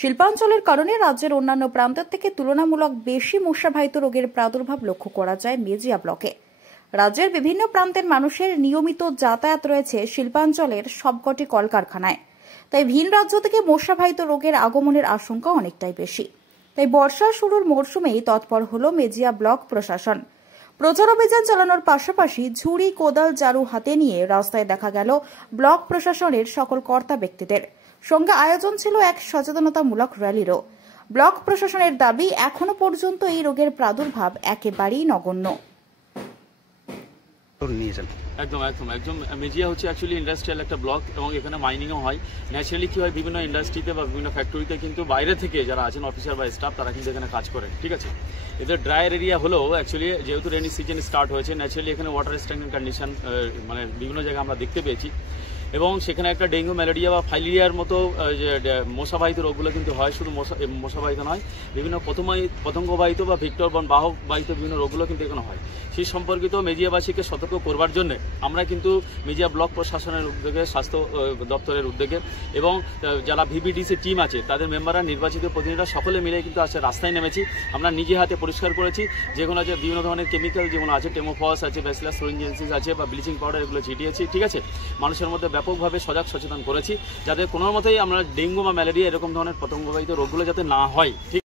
শিল্পাঞ্চলের কারণে রাজ্যের অন্যান্য প্রান্ত থেকে তুলনামূলক বেশি মশাবাহিত রোগের প্রাদুর্ভাব লক্ষ্য করা যায় মেজিয়া ব্লকে। রাজ্যের বিভিন্ন প্রান্তের মানুষের নিয়মিত যাতায়াত রয়েছে শিল্পাঞ্চলের সবকটি কলকারখানায়, তাই ভিন রাজ্য থেকে মশাবাহিত রোগের আগমনের আশঙ্কা অনেকটাই বেশি। তাই বর্ষা শুরুর মরশুমেই তৎপর হল মেজিয়া ব্লক প্রশাসন। প্রচার অভিযান চালানোর পাশাপাশি ঝুড়ি, কোদাল, ঝাড়ু হাতে নিয়ে রাস্তায় দেখা গেল ব্লক প্রশাসনের সকল কর্তা ব্যক্তিদের। সঙ্গে আয়োজন ছিল এক সচেতনতামূলক র্যালিরও। ব্লক প্রশাসনের দাবি, এখনো পর্যন্ত এই রোগের প্রাদুর্ভাব একেবারেই নগণ্য। একদম মেজিয়া হচ্ছে অ্যাকচুয়ালি ইন্ডাস্ট্রিয়াল একটা ব্লক এবং এখানে মাইনিংও হয়। ন্যাচারালি কি হয়, বিভিন্ন ইন্ডাস্ট্রিতে বা বিভিন্ন ফ্যাক্টরিতে কিন্তু বাইরে থেকে যারা আছেন অফিসার বা স্টাফ, তারা কিন্তু এখানে কাজ করেন। ঠিক আছে, এদের ড্রায়ার এরিয়া হলেও অ্যাকচুয়ালি যেহেতু রেনি সিজন স্টার্ট হয়েছে, ন্যাচারালি এখানে ওয়াটার স্ট্যাগনেন্ট কন্ডিশন মানে বিভিন্ন জায়গায় আমরা দেখতে পেয়েছি এবং সেখানে একটা ডেঙ্গু, ম্যালেরিয়া বা ফাইলেরিয়ার মতো যে মশাবাহিত রোগগুলো কিন্তু হয়। শুধু মশাবাহিত নয়, বিভিন্ন পতঙ্গবাহিত বা ভিক্টর বন বাহকবাহিত বিভিন্ন রোগগুলো কিন্তু এখানে হয়। সেই সম্পর্কিত মেজিয়াবাসীকে সতর্ক করবার জন্য আমরা কিন্তু মেজিয়া ব্লক প্রশাসনের উদ্যোগে, স্বাস্থ্য দপ্তরের উদ্যোগে এবং যারা ভিবিডিসি টিম আছে তাদের মেম্বাররা, নির্বাচিত প্রতিনিধিরা সকলে মিলে কিন্তু আজকে রাস্তায় নেমেছি। আমরা নিজে হাতে পরিষ্কার করেছি। যেগুলো আছে বিভিন্ন ধরনের কেমিক্যাল যেগুলো আছে, টেমোফস আছে, ব্যাসিলাস থ্রিনজেন্সিস আছে বা ব্লিচিং পাউডার, এগুলো ছিটিয়েছি। ঠিক আছে, মানুষের মধ্যে ব্যাপকভাবে সচেতন করেছি যাতে কোনো মতেই আমরা ডেঙ্গু বা ম্যালেরিয়া এরকম ধরনের পতঙ্গবাহিত রোগগুলো যাতে না হয়। ঠিক